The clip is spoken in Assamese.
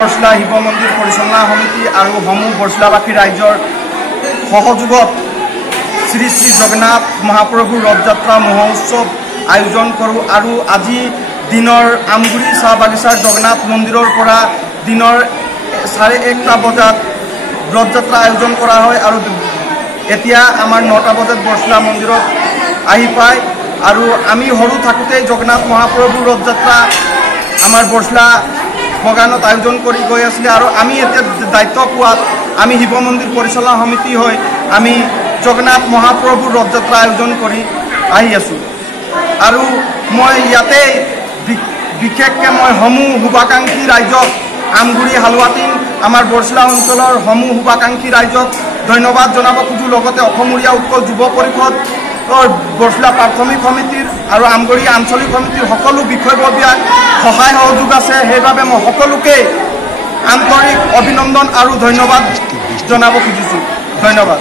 বৰছলা শিৱ মন্দিৰ পৰিচালনা সমিতি আৰু সমূহ বৰছলাবাসী ৰাইজৰ সহযোগত শ্ৰী শ্ৰী জগন্নাথ মহাপ্ৰভুৰ ৰথযাত্ৰা মহোৎসৱ আয়োজন কৰোঁ আৰু আজি দিনৰ আমগুৰি চাহ বাগিচাৰ জগন্নাথ মন্দিৰৰ পৰা দিনৰ 1:30 বজাত ৰথযাত্ৰা আয়োজন কৰা হয় আৰু এতিয়া আমাৰ 9টা বজাত বৰছলা মন্দিৰত আহি পায় আৰু আমি সৰু থাকোঁতেই জগন্নাথ মহাপ্ৰভুৰ ৰথযাত্ৰা আমাৰ বৰছলা বগানত আয়োজন কৰি গৈ আছিলে আৰু আমি এতিয়া দায়িত্ব পোৱাত আমি শিৱ মন্দিৰ পৰিচালনা সমিতি হৈ আমি জগন্নাথ মহাপ্ৰভুৰ ৰথযাত্ৰা আয়োজন কৰি আহি আছোঁ আৰু মই ইয়াতে বিশেষকৈ মই সমূহ শুভাকাংক্ষী ৰাইজক আমগুৰি হালুৱাটিং আমাৰ বৰছলা অঞ্চলৰ সমূহ শুভাকাংক্ষী ৰাইজক ধন্যবাদ জনাব খোজোঁ লগতে অসমীয়া উৎকল যুৱ পৰিষদ বৰছলা প্ৰাথমিক সমিতিৰ আৰু আমগুৰি আঞ্চলিক সমিতিৰ সকলো বিষয়ববীয়াক সহায় সহযোগ আছে সেইবাবে মই সকলোকে আন্তৰিক অভিনন্দন আৰু ধন্যবাদ জনাব খুজিছোঁ ধন্যবাদ।